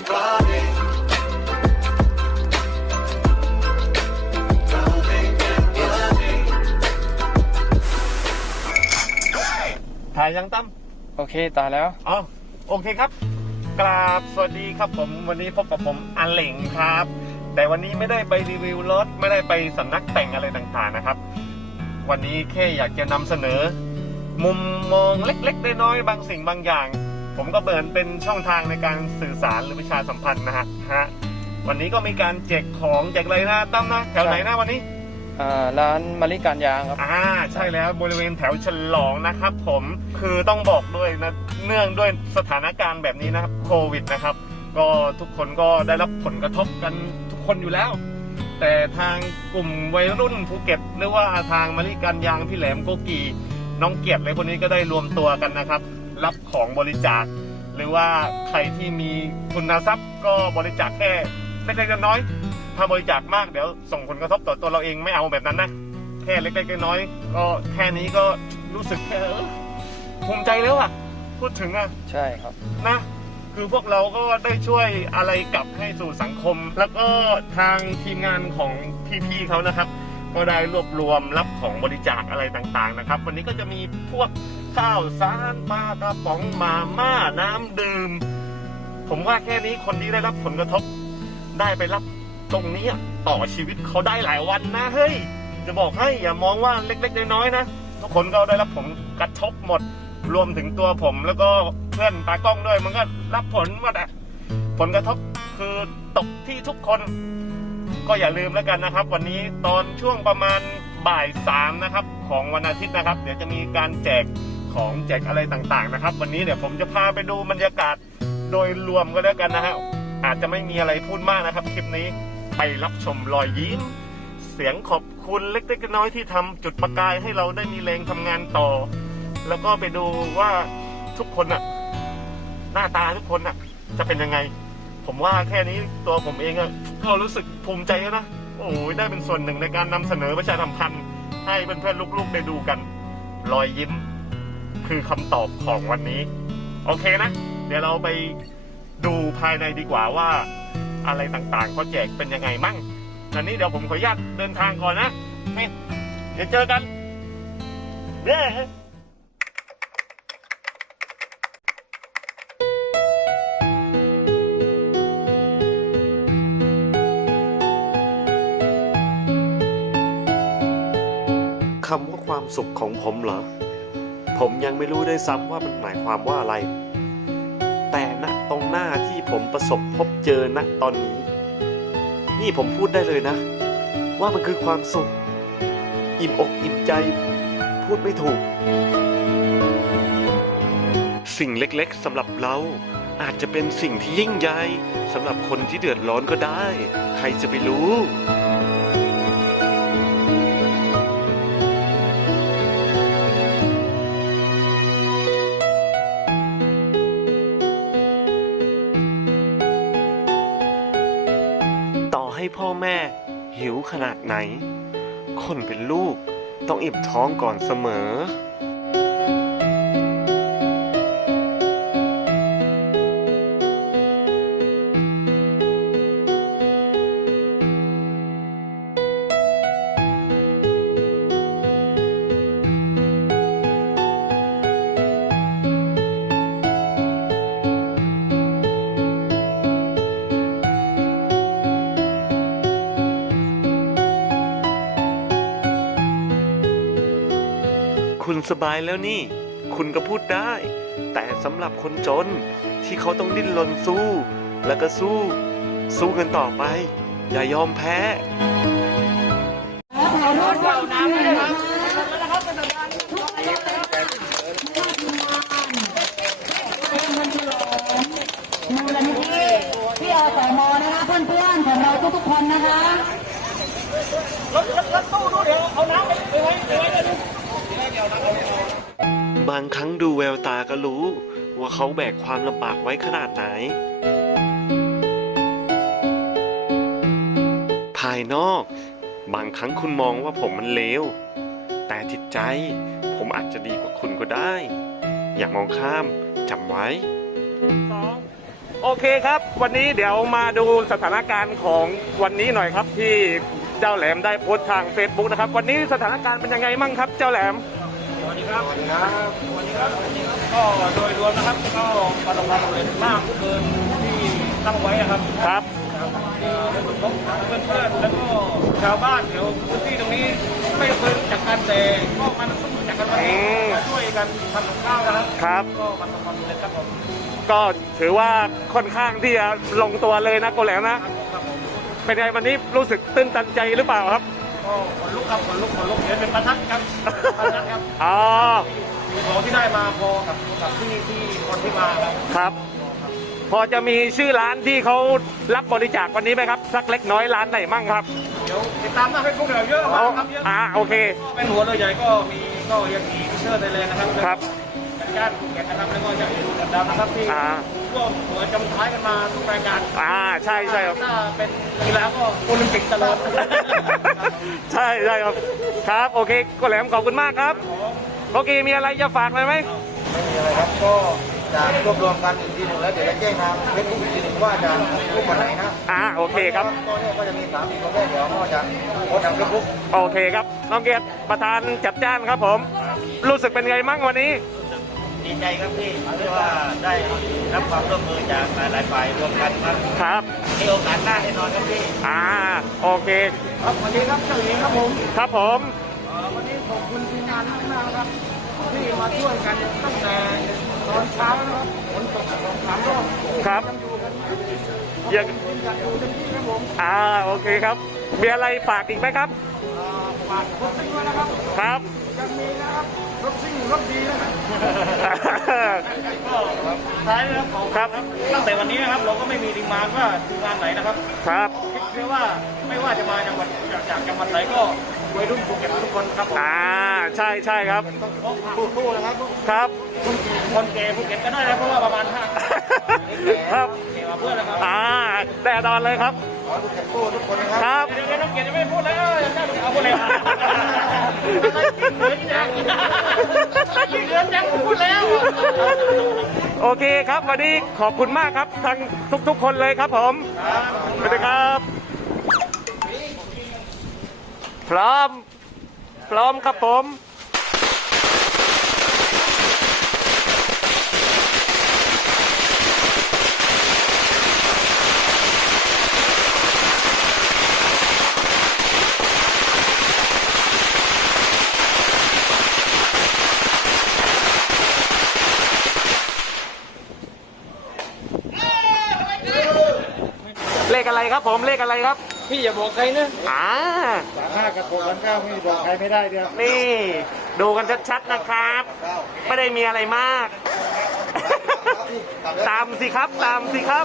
ถ่ายยังตั้มโอเคตายแล้ว อ๋อโอเคครับ กราบสวัสดีครับผมวันนี้พบกับผมอาเหล่งครับ แต่วันนี้ไม่ได้ไปรีวิวรถไม่ได้ไปสำนักแต่งอะไรต่างๆนะครับ วันนี้แค่อยากจะนำเสนอ มุมมองเล็กๆน้อยๆบางสิ่งบางอย่าง ผมก็เบิร์นเป็นช่องทางในการสื่อสารหรือประชาสัมพันธ์นะฮะฮะวันนี้ก็มีการแจกของแจกอะไรนะตั้มนะแถวไหนนะวันนี้อ่าร้านมาริการยางครับอ่าใช่แล้วบริเวณแถวฉลองนะครับ ผมคือต้องบอกด้วยนะเนื่องด้วยสถานการณ์แบบนี้นะครับโควิดนะครับ ก็ทุกคนก็ได้รับผลกระทบกันทุกคนอยู่แล้ว แต่ทางกลุ่มวัยรุ่นภูเก็ต หรือว่าทางมาริการยางพี่แหลมโกกีน้องเกียรติอะไรพวกนี้ก็ได้รวมตัวกันนะครับ รับของบริจาค หรือว่าใครที่มีทุนทรัพย์ก็บริจาคแค่เล็กๆน้อยๆถ้าบริจาคมากเดี๋ยวส่งผลกระทบต่อตัวเราเองไม่เอาแบบนั้นนะแค่เล็กๆน้อยๆก็แค่นี้ก็รู้สึกแค่เออภูมิใจแล้วอะพูดถึงอะใช่ครับนะคือพวกเราก็ได้ช่วยอะไรกลับให้สู่สังคม แล้วก็ทางทีมงานของพี่ๆเขานะครับ ก็ได้รวบรวมรับของบริจาคอะไรต่างๆนะครับ วันนี้ก็จะมีพวกข้าวสารปลากระป๋องมาม่าน้ำดื่ม ผมว่าแค่นี้คนที่ได้รับผลกระทบ ได้ไปรับตรงนี้ต่อชีวิตเขาได้หลายวันนะเฮ้ย จะบอกให้อย่ามองว่าเล็กๆน้อยๆนะทุกคนก็ได้รับผลกระทบหมด รวมถึงตัวผมแล้วก็เพื่อนตากล้องด้วยมันก็รับผลหมดอะผลกระทบคือตกที่ทุกคน ก็อย่าลืมแล้วกันนะครับ วันนี้ตอนช่วงประมาณบ่ายสามนะครับของวันอาทิตย์นะครับ เดี๋ยวจะมีการแจกของแจกอะไรต่างๆนะครับ วันนี้เดี๋ยวผมจะพาไปดูบรรยากาศโดยรวมก็แล้วกันนะฮะอาจจะไม่มีอะไรพูดมากนะครับคลิปนี้ไปรับชมรอยยิ้ม เสียงขอบคุณเล็กๆน้อยๆที่ทำจุดประกายให้เราได้มีแรงทำงานต่อ แล้วก็ไปดูว่าทุกคนน่ะหน้าตาทุกคนน่ะจะเป็นยังไง ผมว่าแค่นี้ตัวผมเองก็รู้สึกภูมิใจแล้วนะโอ้ยได้เป็นส่วนหนึ่งในการนำเสนอประชาสัมพันธ์ให้เพื่อนๆลูกๆได้ดูกัน รอยยิ้ม คือคำตอบของวันนี้ โอเคนะ เดี๋ยวเราไปดูภายในดีกว่าว่า อะไรต่างๆเขาแจกเป็นยังไงมั่งอันนี้เดี๋ยวผมขออนุญาตเดินทางก่อนนะเดี๋ยวเจอกัน เย้ คำว่าความสุขของผมเหรอ ผมยังไม่รู้ได้วยซ้ำว่ามันหมายความว่าอะไร แต่ณตรงหน้าที่ผมประสบพบเจอณตอนนี้ นี่ผมพูดได้เลยนะ ว่ามันคือความสุข อิ่มอกอิ่มใจ พูดไม่ถูก สิ่งเล็กๆสำหรับเราอาจจะเป็นสิ่งที่ยิ่งใหญ่สำหรับคนที่เดือดร้อนก็ได้ ใครจะไปรู้ ให้พ่อแม่หิวขนาดไหน คนเป็นลูกต้องอิ่มท้องก่อนเสมอ คุณสบายแล้วนี่ คุณก็พูดได้ แต่สำหรับคนจนที่เขาต้องดิ้นรนสู้ แล้วก็สู้ สู้กันต่อไป อย่ายอมแพ้ มูลนิธิที่อสมนะคะเพื่อนๆของเราทุกๆคนนะคะ บางครั้งดูแววตาก็รู้ ว่าเขาแบกความลำบากไว้ขนาดไหน ภายนอก บางครั้งคุณมองว่าผมมันเลว แต่จิตใจผมอาจจะดีกว่าคุณก็ได้ อย่ามองข้ามจำไว้สองโอเคครับ วันนี้เดี๋ยวมาดูสถานการณ์ของวันนี้หน่อยครับที่เจ้าแหลมได้โพสต์ทาง Facebook นะครับ วันนี้สถานการณ์เป็นยังไงมั่งครับ เจ้าแหลม วัสดีครับสวัสดีครับวันนี้ครับวันนี้ก็โดยรวมนะครับ ก็ประสบความสำเร็จมากเกินที่ตั้งไว้อะครับ ครับครับคือพบเพื่อนเพื่อนๆแล้วก็ชาวบ้านแถวพื้นที่ตรงนี้ไม่เคยรู้จักกันแต่ก็มันต้องรู้จักกันวันนี้อืมมาช่วยกันทำกับข้าวนะครับ ครับ ก็มันทำความสำเร็จครับผมก็ถือว่าค่อนข้างที่จะลงตัวเลยนะโกแหลมนะครับผมเป็นไงวันนี้รู้สึกตื้นตันใจหรือเปล่าครับ ก็ขนลุกครับขนลุกขนลุกเดี๋ยวเป็นประทัดครับประทัดครับอ๋อของที่ได้มาพอกับกับที่ที่คนที่มาครับครับ พอจะมีชื่อร้านที่เขารับบริจาควันนี้ไหมครับ สักเล็กน้อยร้านไหนมั่งครับ เดี๋ยวติดตามหน้าเฟซบุ๊กเดี๋ยวเยอะมากครับเยอะอ่าโอเค เป็นหัวเรือใหญ่ก็มีก็ยังมีเชิดไทยแลนด์นะครับครับจัด การแข่งกันนะครับแล้วก็ยังมีดูดับดาวนะครับที่อ่า ร่วมหัวจำท้ายกันมาทุกรายการอ่าใช่ใช่ครับ ถ้าเป็นกีฬาก็โอลิมปิกตลอด ใช่ใช่ครับ ครับ โอเคโกแหลมขอบคุณมากครับ โอเค มีอะไรจะฝากอะไรไหม ไม่มีอะไรครับก็จะรวบรวมกันอีกทีหนึ่งแล้วเดี๋ยวจะแจ้งทางเฟซบุ๊กอีกทีหนึ่งว่าจะรูปวันไหนนะอ่า โอเคครับก็เนี่ยก็จะมีสามสี่คนแรกเดี๋ยวก็จะโพสต์ทางเฟซบุ๊ก โอเคครับ น้องเกียรติประธานจัดจ้านครับผม รู้สึกเป็นไงมั่งวันนี้ ดีใจครับพี่ที่ว่าได้รับความร่วมมือจากหลายๆฝ่ายรวมกันครับครับมีโอกาสหน้าแน่นอนครับพี่อ่าโอเคครับวันนี้ครับเจ้าหญิงครับผมครับผมเอ่อวันนี้ขอบคุณทีมงานมากนะครับที่มาช่วยกันตั้งแต่ตอนเช้านะครับฝนตกสองสามรอบครับ ยังอยากดูเต็มที่ครับผมอ่าโอเคครับ มีอะไรฝากอีกไหมครับเอ่อฝากรถซิ่งด้วยนะครับครับ ยังมีนะครับ รถซิ่งรถดีนะครับก็ท้ายนะครับของครับ ตั้งแต่วันนี้นะครับเราก็ไม่มีดีมานว่าทีมงานไหนนะครับ ครับคิดเชื่อว่าไม่ว่าจะมาจังหวัดจากจากจังหวัดไหนก็วัยรุ่นภูเก็ตทุกคนครับผมอ่าใช่ใช่ครับสู้ๆนะครับครับคนแก่ภูเก็ตก็ได้นะเพราะว่าประมาณห้าครับเก่กว่าเพื่อนนะครับอ่าแน่นอนเลยครับ ขอทุกคนสู้ทุกคนนะครับครับเดี๋ยวเดี๋ยวน้องเกียรติจะไม่พูดแล้วยังได้เอาพูดเลยเหมือนจังเหมือนจังพูดแล้วโอเคครับวันนี้ขอบคุณมากครับทั้งทุก ๆ คนเลยครับผมสวัสดีครับ พร้อม พร้อมครับผม เลขอะไรครับผมเลขอะไรครับพี่อย่าบอกใครนะอ่าสามห้ากับหกพันเก้าไม่บอกใครไม่ได้เดียวนี่ ดูกันชัดๆนะครับ ไม่ได้มีอะไรมาก ตามสิครับตามสิครับ